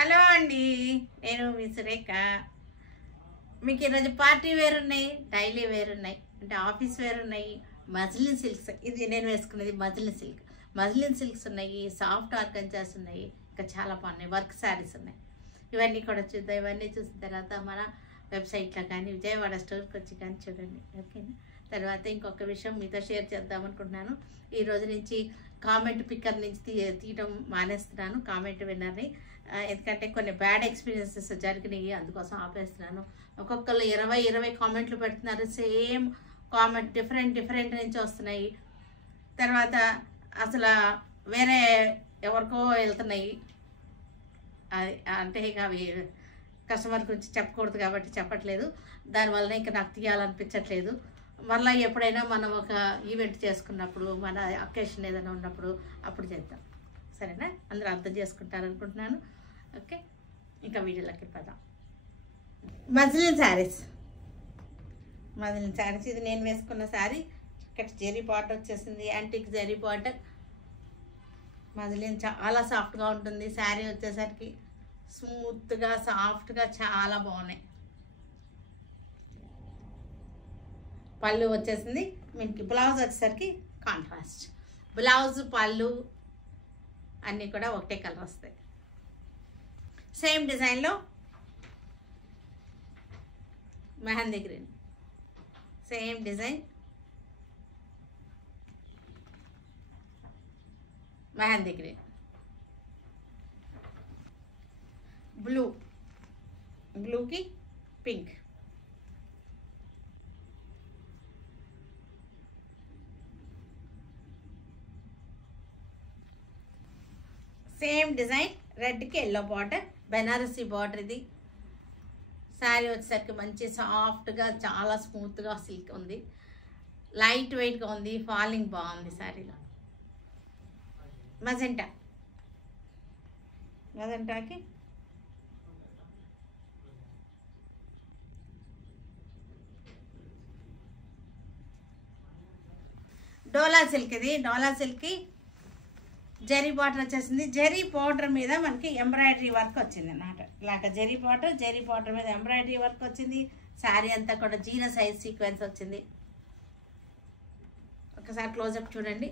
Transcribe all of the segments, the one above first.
Hello అండి, నేను మీ సురేఖ. మీకు ఈరోజు పార్టీ వేర్ ఉన్నాయి, డైలీ వేర్ ఉన్నాయి, అంటే ఆఫీస్ వేర్ ఉన్నాయి. మజ్లిన్ సిల్క్స్, ఇది నేను వేసుకునేది మజ్లిన్ సిల్క్స్ ఉన్నాయి, సాఫ్ట్ ఆర్గంజాస్ ఉన్నాయి, ఇంకా చాలా బాగున్నాయి. వర్క్ శారీస్ ఉన్నాయి. ఇవన్నీ కూడా చూద్దాం. ఇవన్నీ చూసిన తర్వాత మన వెబ్సైట్లో కానీ విజయవాడ స్టోర్కి వచ్చి కానీ చూడండి, ఓకేనా? తర్వాత ఇంకొక విషయం మీతో షేర్ చేద్దాం అనుకుంటున్నాను. ఈ రోజు నుంచి కామెంట్ పిక్కర్ నుంచి తీయడం మానేస్తున్నాను, కామెంట్ విన్నర్ని. ఎందుకంటే కొన్ని బ్యాడ్ ఎక్స్పీరియన్సెస్ జరిగినాయి, అందుకోసం ఆపేస్తున్నాను. ఒక్కొక్కరు 20 కామెంట్లు పెడుతున్నారు, సేమ్ కామెంట్ డిఫరెంట్ నుంచి వస్తున్నాయి. తర్వాత అసలు వేరే ఎవరికో వెళ్తున్నాయి. అది అంటే ఇక అవి కస్టమర్ గురించి చెప్పకూడదు కాబట్టి చెప్పట్లేదు. దానివల్ల ఇంకా నాకు తీయాలనిపించట్లేదు. మళ్ళీ ఎప్పుడైనా మనం ఒక ఈవెంట్ చేసుకున్నప్పుడు, మన అకేషన్ ఏదైనా ఉన్నప్పుడు అప్పుడు చేద్దాం, సరేనా? అందరూ అర్థం చేసుకుంటారనుకుంటున్నాను. ఓకే, ఇంకా వీడియోలోకి పదాం. మజ్లిన్ శారీస్, ఇది నేను వేసుకున్న శారీ. ఇక్కడ జెరీ బార్డర్ వచ్చేసింది, యాంటిక్ జెరీ బార్డర్. మజ్లిన్ చాలా సాఫ్ట్గా ఉంటుంది. శారీ వచ్చేసరికి స్మూత్గా సాఫ్ట్గా చాలా బాగున్నాయి. పళ్ళు వచ్చేసింది. మీకు బ్లౌజ్ వచ్చేసరికి కాంట్రాస్ట్ బ్లౌజ్, పళ్ళు అన్నీ కూడా ఒకటే కలర్ వస్తాయి. సేమ్ డిజైన్లో mehndi green, same design mehndi green, బ్లూకి పింక్, సేమ్ డిజైన్ రెడ్కి ఎల్లో బార్డర్, బెనారసీ బార్డర్. ఇది శారీ వచ్చేసరికి మంచి సాఫ్ట్గా చాలా స్మూత్గా సిల్క్ ఉంది, లైట్ వెయిట్గా ఉంది, ఫాలింగ్ బాగుంది శారీలో. మజెంటాకి డోలా సిల్క్. ఇది డోలా సిల్క్కి జెరీ బార్డర్ వచ్చేసింది. జెరీ బార్డర్ మీద మనకి ఎంబ్రాయిడరీ వర్క్ వచ్చింది అన్నమాట. ఇలాగ జెరీ బార్డర్ మీద ఎంబ్రాయిడరీ వర్క్ వచ్చింది. శారీ అంతా కూడా జీరో సైజ్ సీక్వెన్స్ వచ్చింది. ఒకసారి క్లోజప్ చూడండి.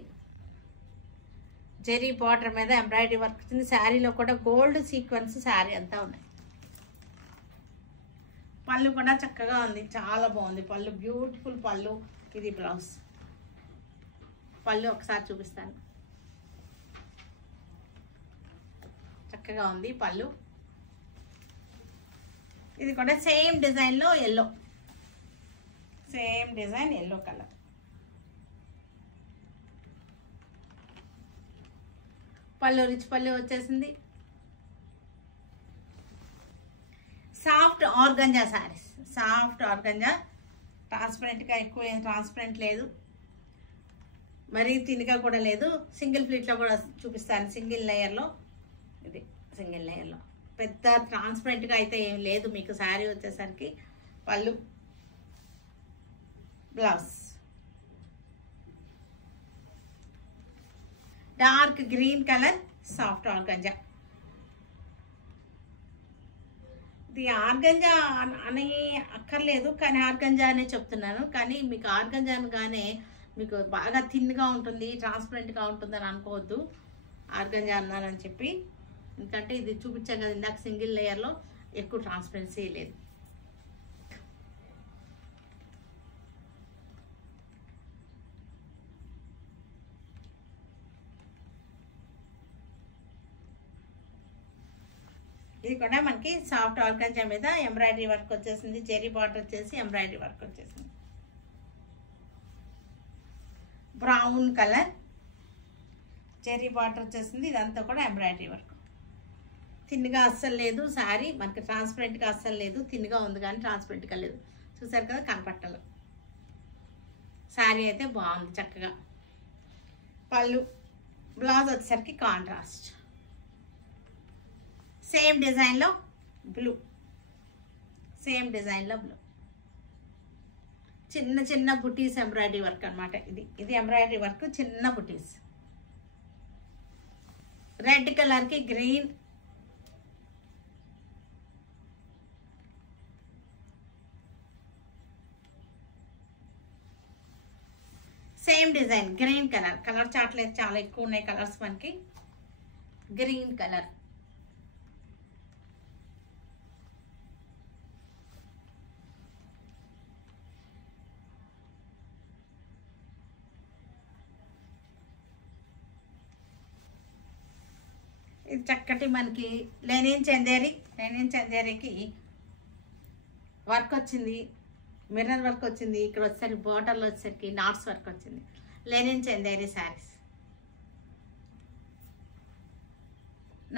జెరీ బార్డర్ మీద ఎంబ్రాయిడరీ వర్క్ వచ్చింది. శారీలో కూడా గోల్డ్ సీక్వెన్స్ శారీ అంతా ఉన్నాయి. పళ్ళు కూడా చక్కగా ఉంది, చాలా బాగుంది పళ్ళు, బ్యూటిఫుల్ పళ్ళు. ఇది బ్లౌజ్. పళ్ళు ఒకసారి చూపిస్తాను, చక్కగా ఉంది పళ్ళు. ఇది కూడా సేమ్ డిజైన్లో yellow, same design yellow colour. పళ్ళు రిచ్ పళ్ళు వచ్చేసింది. Soft organza saris, soft organza, ట్రాన్స్పరెంట్గా ఎక్కువ ఏం ట్రాన్స్పరెంట్ లేదు, మరీ తినిగా కూడా లేదు. సింగిల్ ప్లీట్లో కూడా చూపిస్తాను, సింగిల్ లేయర్లో. ఇది సింగిల్ లేయర్లో, పెద్ద ట్రాన్స్పరెంట్గా అయితే ఏం లేదు మీకు. శారీ వచ్చేసరికి పళ్ళు, blouse dark green colour, soft organza. ఇది ఆర్గంజా అని అక్కర్లేదు, కానీ ఆర్గంజా అనే చెప్తున్నాను. కానీ మీకు ఆర్గంజా అనగానే మీకు బాగా థిన్గా ఉంటుంది, ట్రాన్స్పరెంట్గా ఉంటుందని అనుకోవద్దు ఆర్గంజా అన్నానని చెప్పి. ఎందుకంటే ఇది చూపించాం కదా ఇందాక, సింగిల్ లేయర్లో ఎక్కువ ట్రాన్స్పరెన్సీ లేదు. ఇది కూడా మనకి సాఫ్ట్ ఆర్గంజా మీద ఎంబ్రాయిడరీ వర్క్ వచ్చేసింది. జెరీ బార్డర్ వచ్చేసి ఎంబ్రాయిడరీ వర్క్ వచ్చేసింది. బ్రౌన్ కలర్, జెరీ బార్డర్ వచ్చేసింది. ఇదంతా కూడా ఎంబ్రాయిడరీ వర్క్. థిన్గా అస్సలు లేదు శారీ, మనకి ట్రాన్స్పరెంట్గా అస్సలు లేదు. థిన్గా ఉంది కానీ ట్రాన్స్పరెంట్గా లేదు. చూసారు కదా, కనపట్టలు. శారీ అయితే బాగుంది చక్కగా. పళ్ళు, బ్లౌజ్ వచ్చేసరికి కాంట్రాస్ట్, సేమ్ డిజైన్లో బ్లూ, సేమ్ డిజైన్లో బ్లూ. చిన్న బుటీస్ ఎంబ్రాయిడరీ వర్క్ అనమాట. ఇది ఎంబ్రాయిడరీ వర్క్, చిన్న బుటీస్. రెడ్ కలర్కి green, same design green colour. Colour చాట్లేదు, చాలా ఎక్కువ ఉన్నాయి కలర్స్ మనకి. Green colour. ఇది చక్కటి మనకి లెనిన్ చందేరికి వర్క్ వచ్చింది, మిర్రర్ వర్క్ వచ్చింది. ఇక్కడ వచ్చేసరికి బోర్డర్లో వచ్చేసరికి నాట్స్ వర్క్ వచ్చింది. Linen Chanderi saris,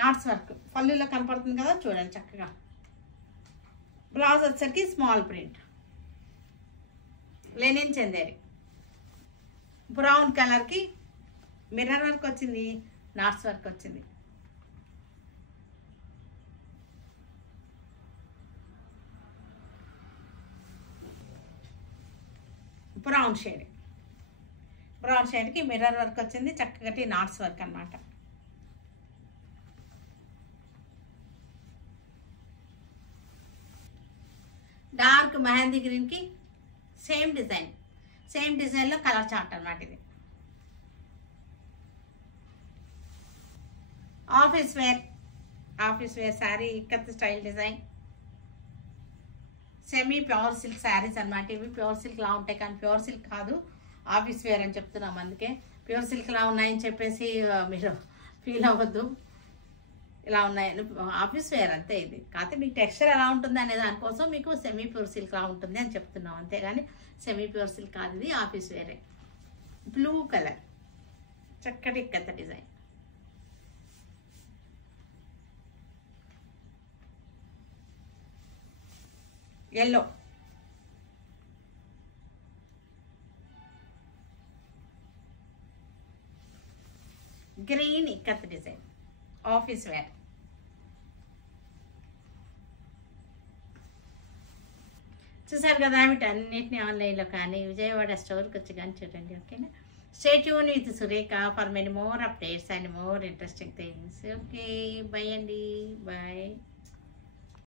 knots work పళ్ళులో కనపడుతుంది కదా, చూడండి చక్కగా. బ్లౌజ్ వచ్చేసరికి small print, linen Chanderi. Brown కలర్కి మిర్రర్ వర్క్ వచ్చింది, నాట్స్ వర్క్ వచ్చింది. బ్రౌన్ షేడ్కి మిర్రర్ వర్క్ వచ్చింది, చక్కటి నాట్స్ వర్క్ అన్నమాట. డార్క్ మెహందీ గ్రీన్కి సేమ్ డిజైన్లో కలర్ చార్ట్ అన్నమాట. ఇది office wear sari, ikat style design. Semi pure silk saris అన్నమాట. ఇవి ప్యూర్ సిల్క్ లా ఉంటాయి కానీ ప్యూర్ సిల్క్ కాదు, ఆఫీస్ వేర్ అని చెప్తున్నాం. అందుకే ప్యూర్ సిల్క్ లా ఉన్నాయని చెప్పేసి మీరు ఫీల్ అవ్వద్దు. ఇలా ఉన్నాయని ఆఫీస్ వేర్ అంతే. ఇది కాకపోతే మీకు టెక్స్చర్ ఎలా ఉంటుంది అనే దానికోసం మీకు సెమీ ప్యూర్ సిల్క్ లా ఉంటుంది అని చెప్తున్నాం, అంతేగాని సెమీ ప్యూర్ సిల్క్ కాదు. ఇది ఆఫీస్ వేరే. బ్లూ కలర్, చక్కటి ikat design. Yellow, green ikat design, office wear. చూసారు కదా, వీటన్నిటిని ఆన్లైన్లో కానీ విజయవాడ స్టోర్కి వచ్చి కానీ చూడండి. ఓకేనా? Stay tune with Surekha for many more updates and more interesting things. Okay, by అండి, బాయ్.